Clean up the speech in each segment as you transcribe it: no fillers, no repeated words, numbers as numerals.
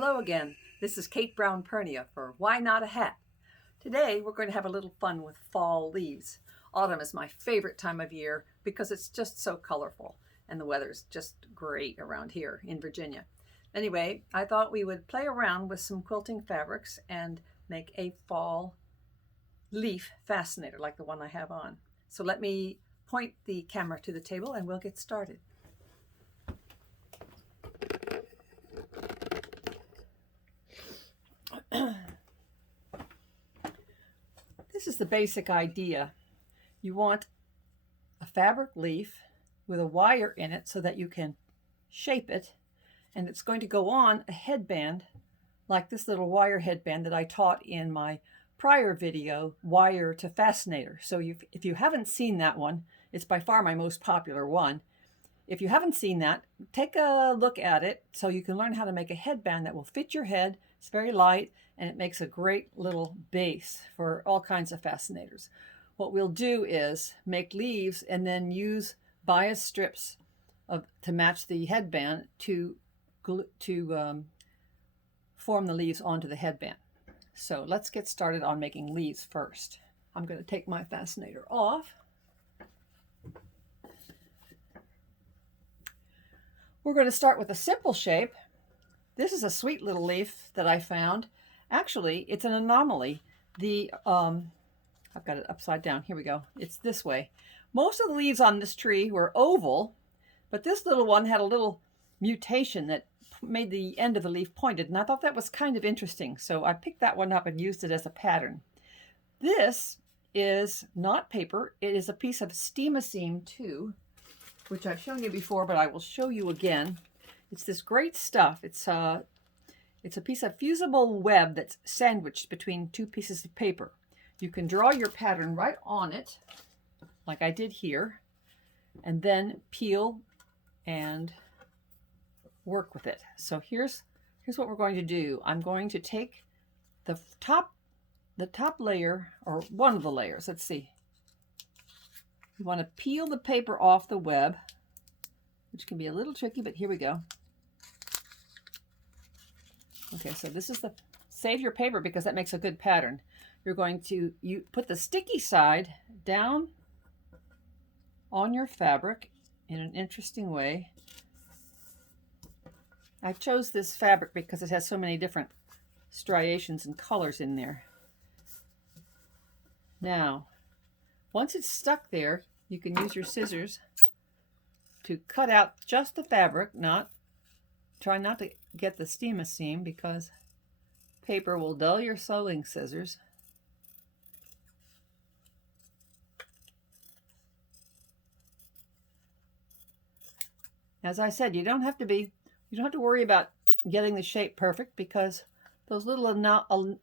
Hello again. This is Kate Brown Pernia for Why Not a Hat? Today we're going to have a little fun with fall leaves. Autumn is my favorite time of year because it's just so colorful and the weather's just great around here in Virginia. Anyway, I thought we would play around with some quilting fabrics and make a fall leaf fascinator like the one I have on. So let me point the camera to the table and we'll get started. This is the basic idea. You want a fabric leaf with a wire in it so that you can shape it, and it's going to go on a headband like this little wire headband that I taught in my prior video, Wire to Fascinator. So if you haven't seen that one, it's by far my most popular one. If you haven't seen that, take a look at it so you can learn how to make a headband that will fit your head. It's very light and it makes a great little base for all kinds of fascinators. What we'll do is make leaves and then use bias strips to match the headband to form the leaves onto the headband. So let's get started on making leaves first. I'm going to take my fascinator off. We're going to start with a simple shape. This is a sweet little leaf that I found. Actually, it's an anomaly. I've got it upside down. Here we go. It's this way. Most of the leaves on this tree were oval, but this little one had a little mutation that made the end of the leaf pointed, and I thought that was kind of interesting. So I picked that one up and used it as a pattern. This is not paper. It is a piece of steam-a-seam too, which I've shown you before, but I will show you again. It's this great stuff. It's a piece of fusible web that's sandwiched between two pieces of paper. You can draw your pattern right on it, like I did here, and then peel and work with it. So here's what we're going to do. I'm going to take the top layer, or one of the layers. Let's see. You want to peel the paper off the web, which can be a little tricky, but here we go. Okay, so this is save your paper because that makes a good pattern. You're going to put the sticky side down on your fabric in an interesting way. I chose this fabric because it has so many different striations and colors in there. Now, once it's stuck there, you can use your scissors to cut out just the fabric, try not to get the steam-a-seam because paper will dull your sewing scissors. As I said, you don't have to worry about getting the shape perfect because those little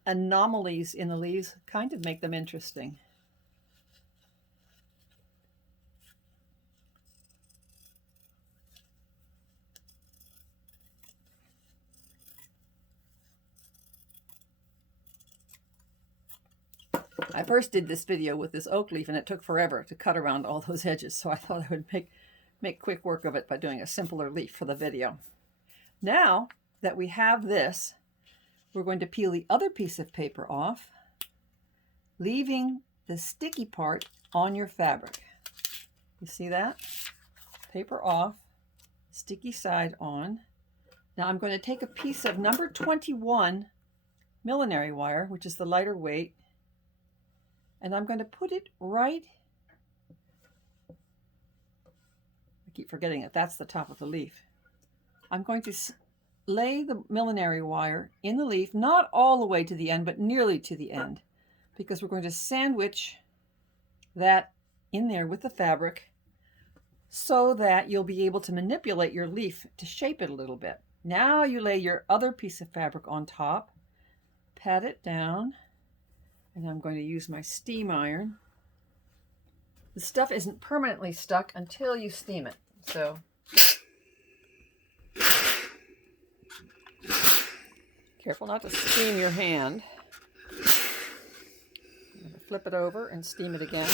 anomalies in the leaves kind of make them interesting. I first did this video with this oak leaf and it took forever to cut around all those edges, so I thought I would make quick work of it by doing a simpler leaf for the video. Now that we have this, we're going to peel the other piece of paper off, leaving the sticky part on your fabric. You see that? Paper off, sticky side on. Now I'm going to take a piece of number 21 millinery wire, which is the lighter weight, and I'm going to put it right, I keep forgetting that that's the top of the leaf. I'm going to lay the millinery wire in the leaf, not all the way to the end, but nearly to the end, because we're going to sandwich that in there with the fabric so that you'll be able to manipulate your leaf to shape it a little bit. Now you lay your other piece of fabric on top, pat it down, and I'm going to use my steam iron. The stuff isn't permanently stuck until you steam it. So careful not to steam your hand. I'm going to flip it over and steam it again.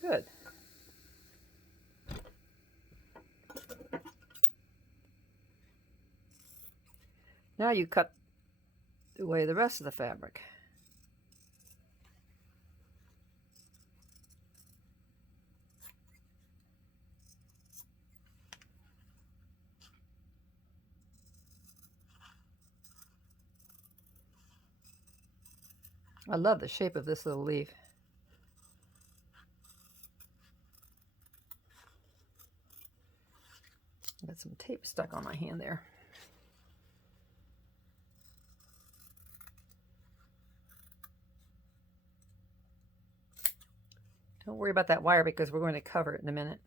Good. Now you cut away the rest of the fabric. I love the shape of this little leaf. Got some tape stuck on my hand there. Don't worry about that wire because we're going to cover it in a minute.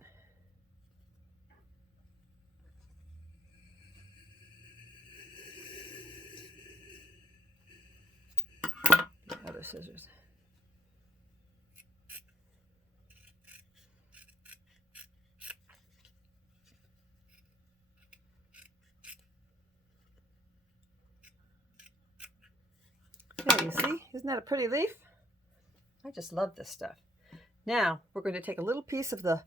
Other scissors. There, you see? Isn't that a pretty leaf? I just love this stuff. Now, we're going to take a little piece of the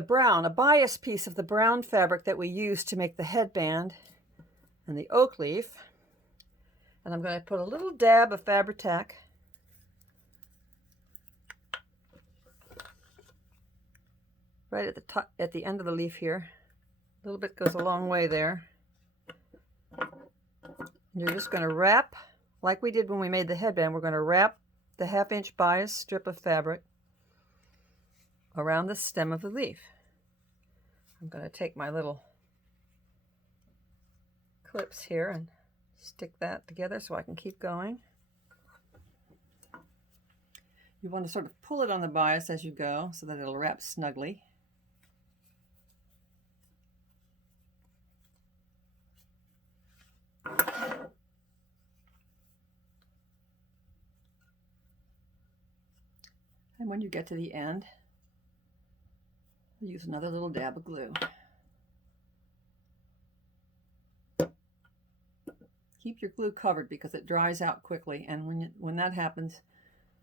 brown, a bias piece of the brown fabric that we used to make the headband and the oak leaf. And I'm going to put a little dab of Fabri-Tac right at the top, at the end of the leaf here. A little bit goes a long way there. And you're just going to wrap, like we did when we made the headband, we're going to wrap the 1/2 inch bias strip of fabric around the stem of the leaf. I'm going to take my little clips here and stick that together so I can keep going. You want to sort of pull it on the bias as you go so that it'll wrap snugly. And when you get to the end, use another little dab of glue. Keep your glue covered because it dries out quickly, and when that happens,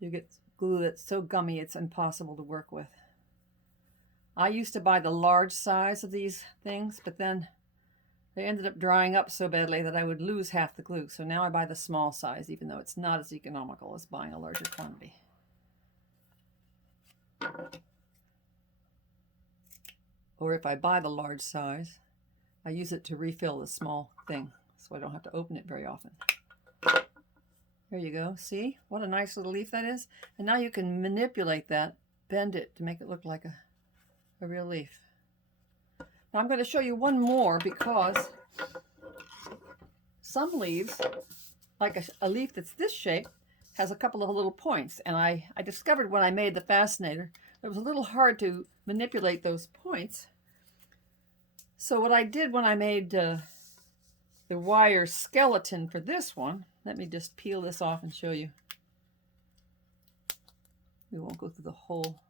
you get glue that's so gummy it's impossible to work with. I used to buy the large size of these things, but then they ended up drying up so badly that I would lose half the glue. So now I buy the small size, even though it's not as economical as buying a larger quantity. Or if I buy the large size, I use it to refill the small thing, so I don't have to open it very often. There you go. See what a nice little leaf that is? And now you can manipulate that, bend it to make it look like a real leaf. Now I'm going to show you one more because some leaves, like a leaf that's this shape, has a couple of little points. And I discovered when I made the Fascinator, it was a little hard to manipulate those points. So what I did when I made the wire skeleton for this one, let me just peel this off and show you. We won't go through the whole.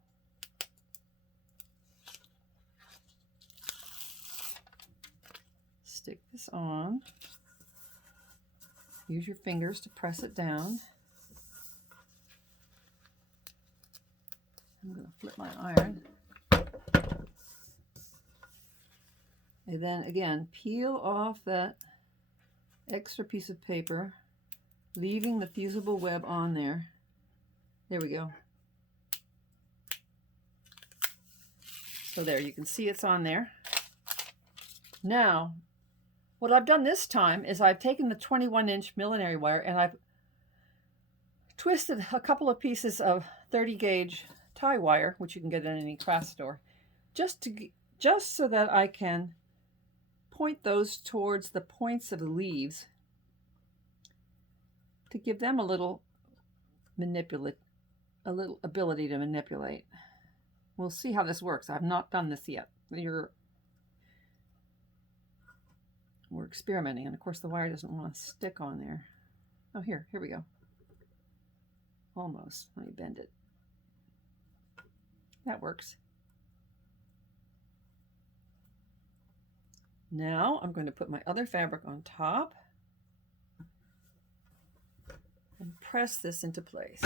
Stick this on. Use your fingers to press it down. I'm going to flip my iron. And then again, peel off that extra piece of paper, leaving the fusible web on there. There we go. So there, you can see it's on there. Now, what I've done this time is I've taken the 21-inch millinery wire and I've twisted a couple of pieces of 30 gauge tie wire, which you can get in any craft store, just so that I can point those towards the points of the leaves to give them a little ability to manipulate. We'll see how this works. I've not done this yet. We're experimenting, and of course the wire doesn't want to stick on there. Oh, here we go. Almost. Let me bend it. That works. Now I'm going to put my other fabric on top and press this into place.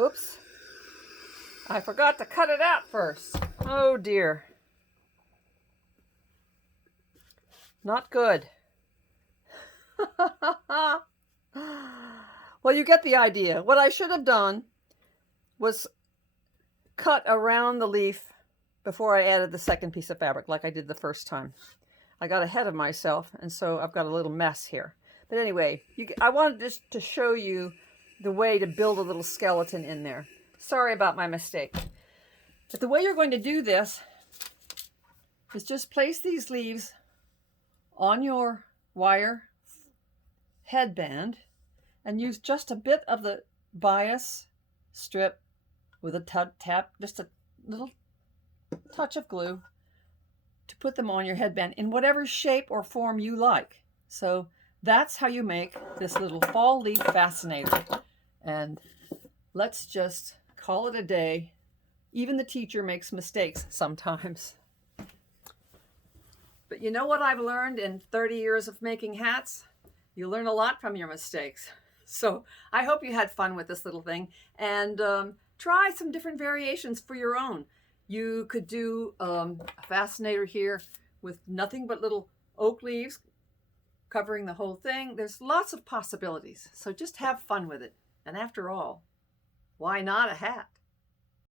Oops. I forgot to cut it out first. Oh dear. Not good. Well, you get the idea. What I should have done was cut around the leaf before I added the second piece of fabric like I did the first time. I got ahead of myself, and so I've got a little mess here. But anyway, I wanted just to show you the way to build a little skeleton in there. Sorry about my mistake. But the way you're going to do this is just place these leaves on your wire headband and use just a bit of the bias strip with a tap, just a little touch of glue to put them on your headband in whatever shape or form you like. So that's how you make this little fall leaf fascinator. And let's just call it a day. Even the teacher makes mistakes sometimes. But you know what I've learned in 30 years of making hats? You learn a lot from your mistakes. So I hope you had fun with this little thing, and try some different variations for your own. You could do a fascinator here with nothing but little oak leaves covering the whole thing. There's lots of possibilities. So just have fun with it. And after all, why not a hat?